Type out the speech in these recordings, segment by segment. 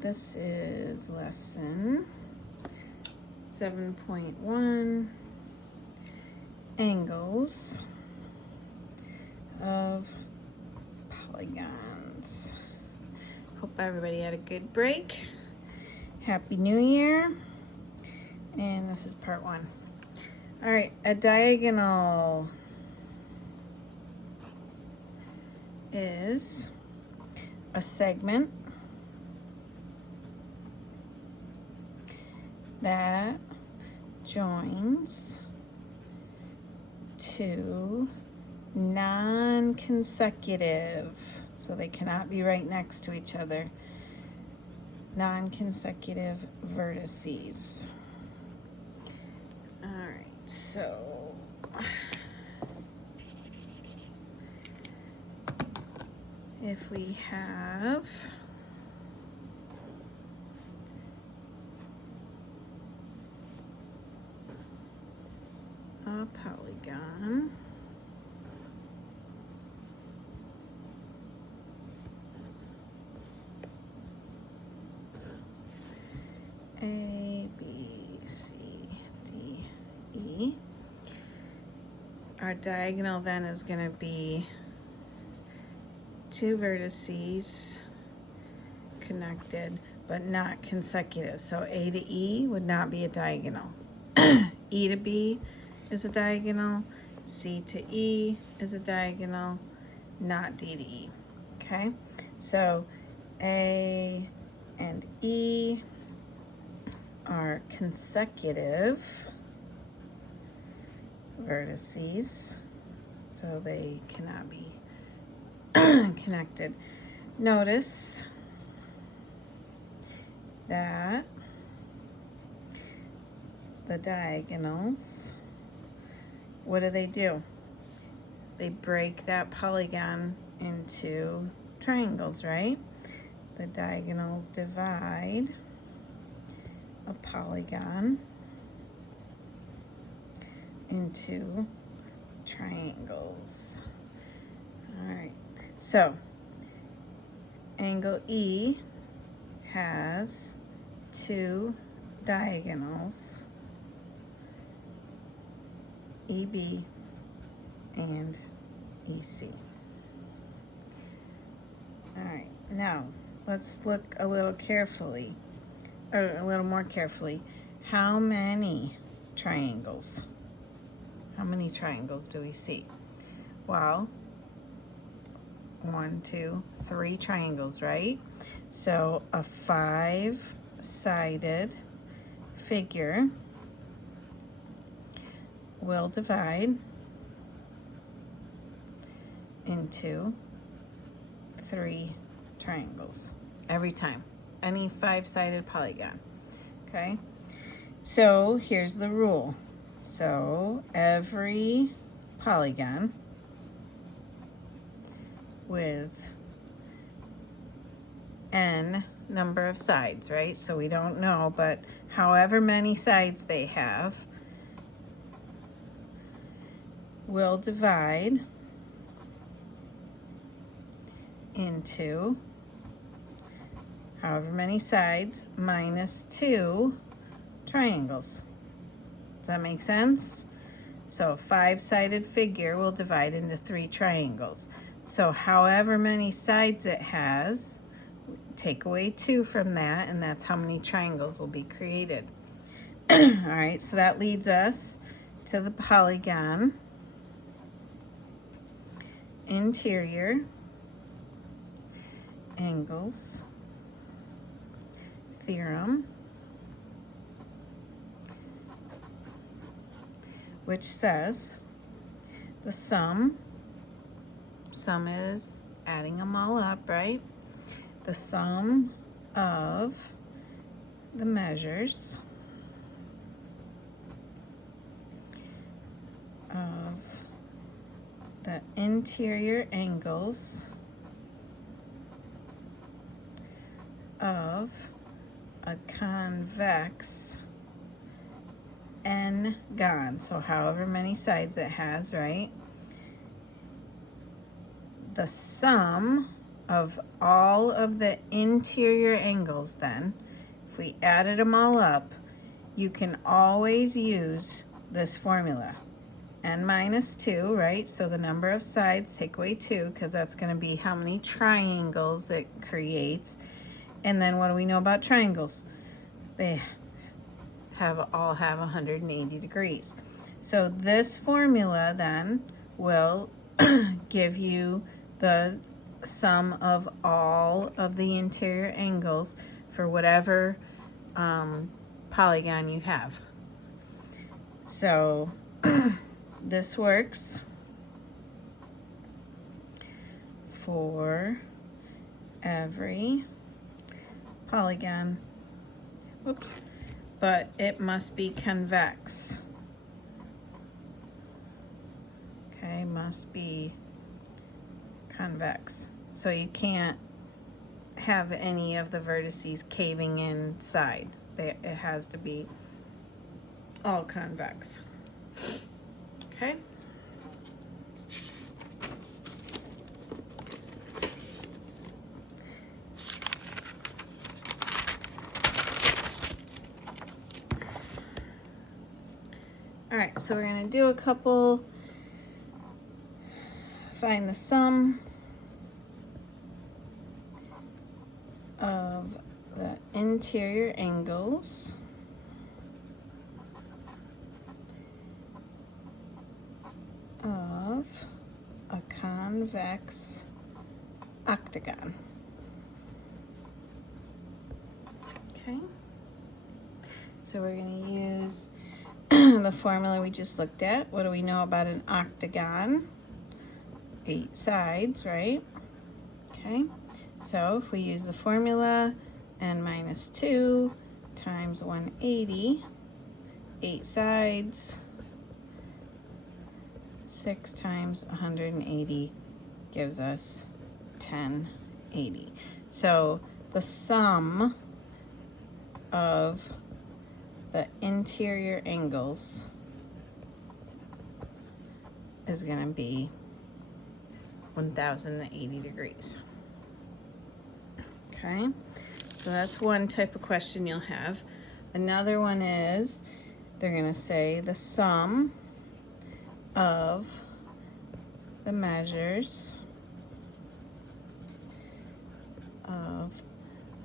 this is lesson 7.1, angles of polygons. Hope everybody had a good break. Happy New Year. And this is part 1. All right, a diagonal is a segment that joins two non-consecutive, so they cannot be right next to each other, non-consecutive vertices. All right, so if we have a polygon, A, B, C, D, E. Our diagonal then is going to be two vertices connected but not consecutive. So A to E would not be a diagonal. E to B is a diagonal. C to E is a diagonal, not D to E. Okay, so A and E are consecutive vertices, so they cannot be connected. Notice that the diagonals, what do? They break that polygon into triangles, right? The diagonals divide a polygon into triangles. All right, so angle E has two diagonals, EB and EC. All right, now let's look a little carefully, or a little more carefully. How many triangles? How many triangles do we see? Well, 1, 2, 3 triangles, right? So a 5-sided figure will divide into 3 triangles every time, any 5-sided polygon. Okay, so here's the rule. So every polygon with n number of sides, right? So we don't know, but however many sides they have will divide into however many sides minus 2 triangles. Does that make sense? So a 5-sided figure will divide into 3 triangles. So however many sides it has, take away 2 from that, and that's how many triangles will be created. All right, so that leads us to the polygon interior angles theorem, which says the sum is adding them all up, right? The sum of the measures of the interior angles of a convex n-gon, so however many sides it has, right? The sum of all of the interior angles then, if we added them all up, you can always use this formula. N minus 2, right? So the number of sides, take away 2, because that's going to be how many triangles it creates. And then what do we know about triangles? They all have 180 degrees. So this formula then will give you the sum of all of the interior angles for whatever polygon you have. So this works for every polygon. Whoops. But it must be convex. Okay, must be convex. So you can't have any of the vertices caving inside. It has to be all convex. Okay? All right, so we're going to do a couple. Find the sum of the interior angles of a convex octagon. Okay, so we're going to use the formula we just looked at. What do we know about an octagon? 8 sides, right? Okay, so if we use the formula, n minus 2 times 180, 8 sides, 6 times 180 gives us 1080. So the sum of the interior angles is going to be 1080 degrees. Okay, so that's one type of question you'll have. Another one is they're going to say the sum of the measures of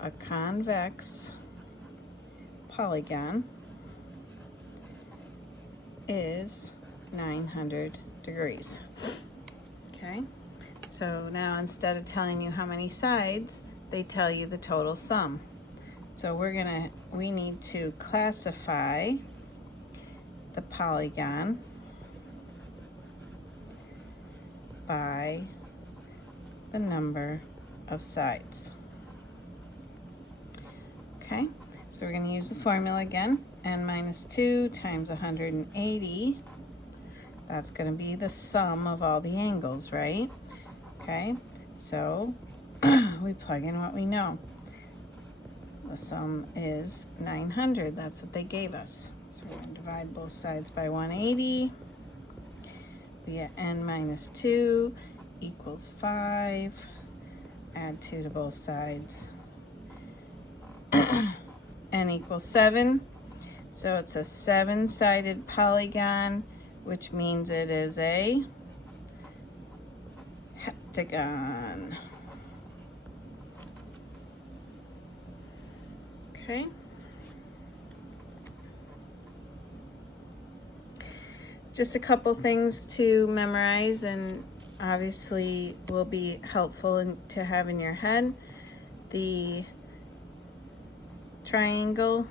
a convex polygon is 900 degrees. Okay, so now instead of telling you how many sides, they tell you the total sum. So we need to classify the polygon by the number of sides. Okay, so we're going to use the formula again. N minus 2 times 180. That's going to be the sum of all the angles, right? Okay, so we plug in what we know. The sum is 900. That's what they gave us. So we're going to divide both sides by 180. We get n minus 2 equals 5. Add 2 to both sides. N equals 7. So it's a 7-sided polygon, which means it is a heptagon. Okay. Just a couple things to memorize and obviously will be helpful to have in your head. The triangle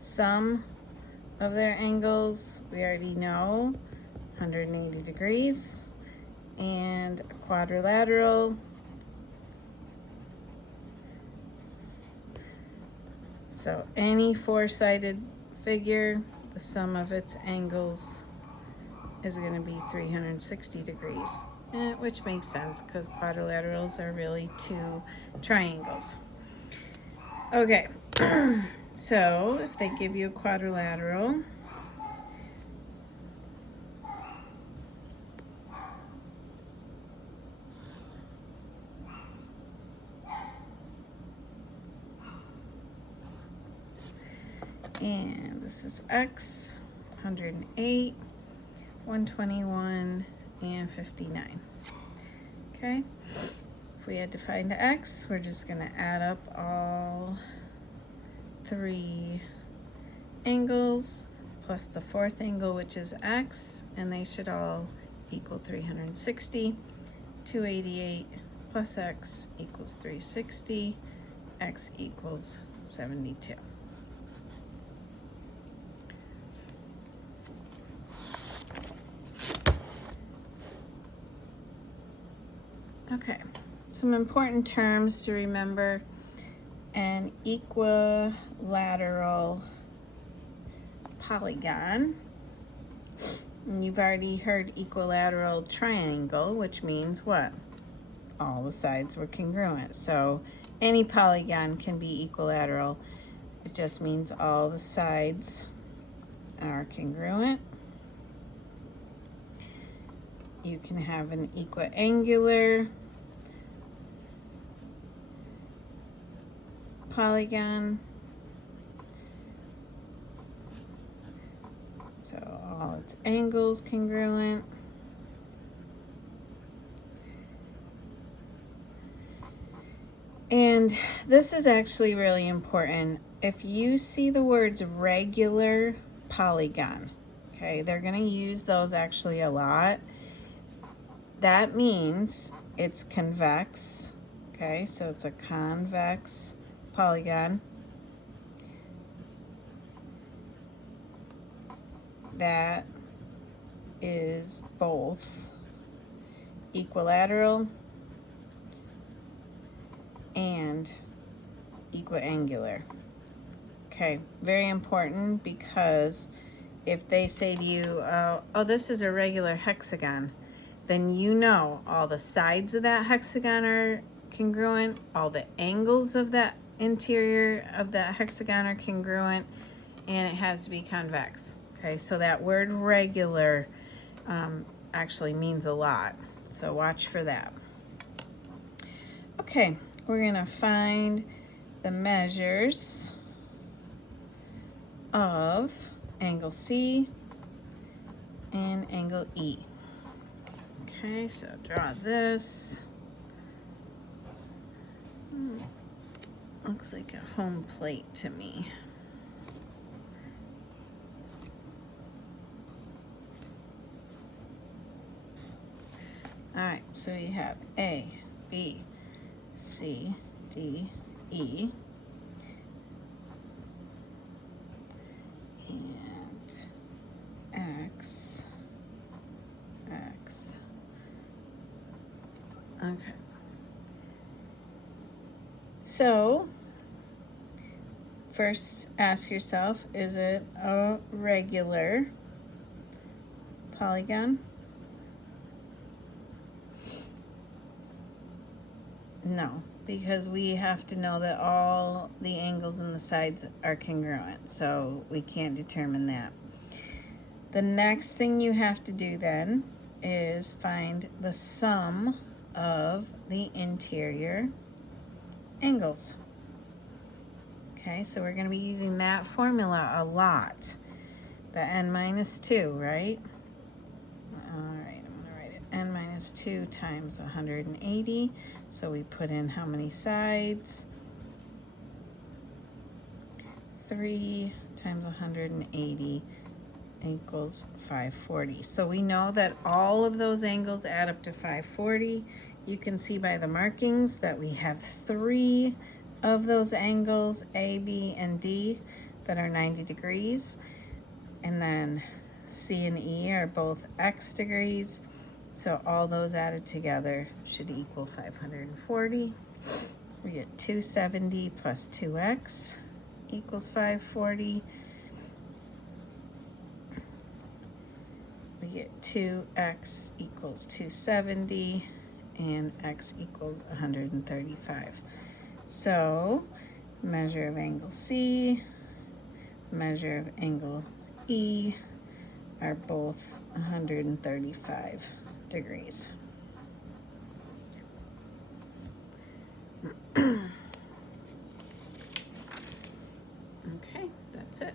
sum of their angles, we already know, 180 degrees. And quadrilateral, so any 4-sided figure, the sum of its angles is going to be 360 degrees, which makes sense because quadrilaterals are really 2 triangles. Okay, so if they give you a quadrilateral, And this is x, 108, 121, and 59. Okay, if we had to find x, we're just going to add up all 3 angles plus the 4th angle, which is x, and they should all equal 360. 288 plus x equals 360. X equals 72. Okay, some important terms to remember. An equilateral polygon. And you've already heard equilateral triangle, which means what? All the sides were congruent. So any polygon can be equilateral. It just means all the sides are congruent. You can have an equiangular polygon. So all its angles congruent. And this is actually really important. If you see the words regular polygon, okay, they're going to use those actually a lot. That means it's convex, okay, so it's a convex polygon. That is both equilateral and equiangular. Okay, very important, because if they say to you, oh, this is a regular hexagon, then you know all the sides of that hexagon are congruent, all the angles of that interior of that hexagon are congruent, and it has to be convex. Okay, so that word regular actually means a lot, so watch for that. Okay, we're gonna find the measures of angle C and angle E. Okay, so draw this. Looks like a home plate to me. All right, so you have A, B, C, D, E. And X, X. Okay. So, first ask yourself, is it a regular polygon? No, because we have to know that all the angles and the sides are congruent, so we can't determine that. The next thing you have to do then is find the sum of the interior angles. Okay, so we're going to be using that formula a lot. The n minus 2, right? All right, I'm going to write it. N minus 2 times 180. So we put in how many sides? 3 times 180 equals 540. So we know that all of those angles add up to 540. You can see by the markings that we have 3 of those angles, A, B, and D, that are 90 degrees. And then C and E are both X degrees. So all those added together should equal 540. We get 270 plus 2x equals 540. We get 2x equals 270, and x equals 135. So measure of angle C, measure of angle E are both 135 degrees. Okay, that's it.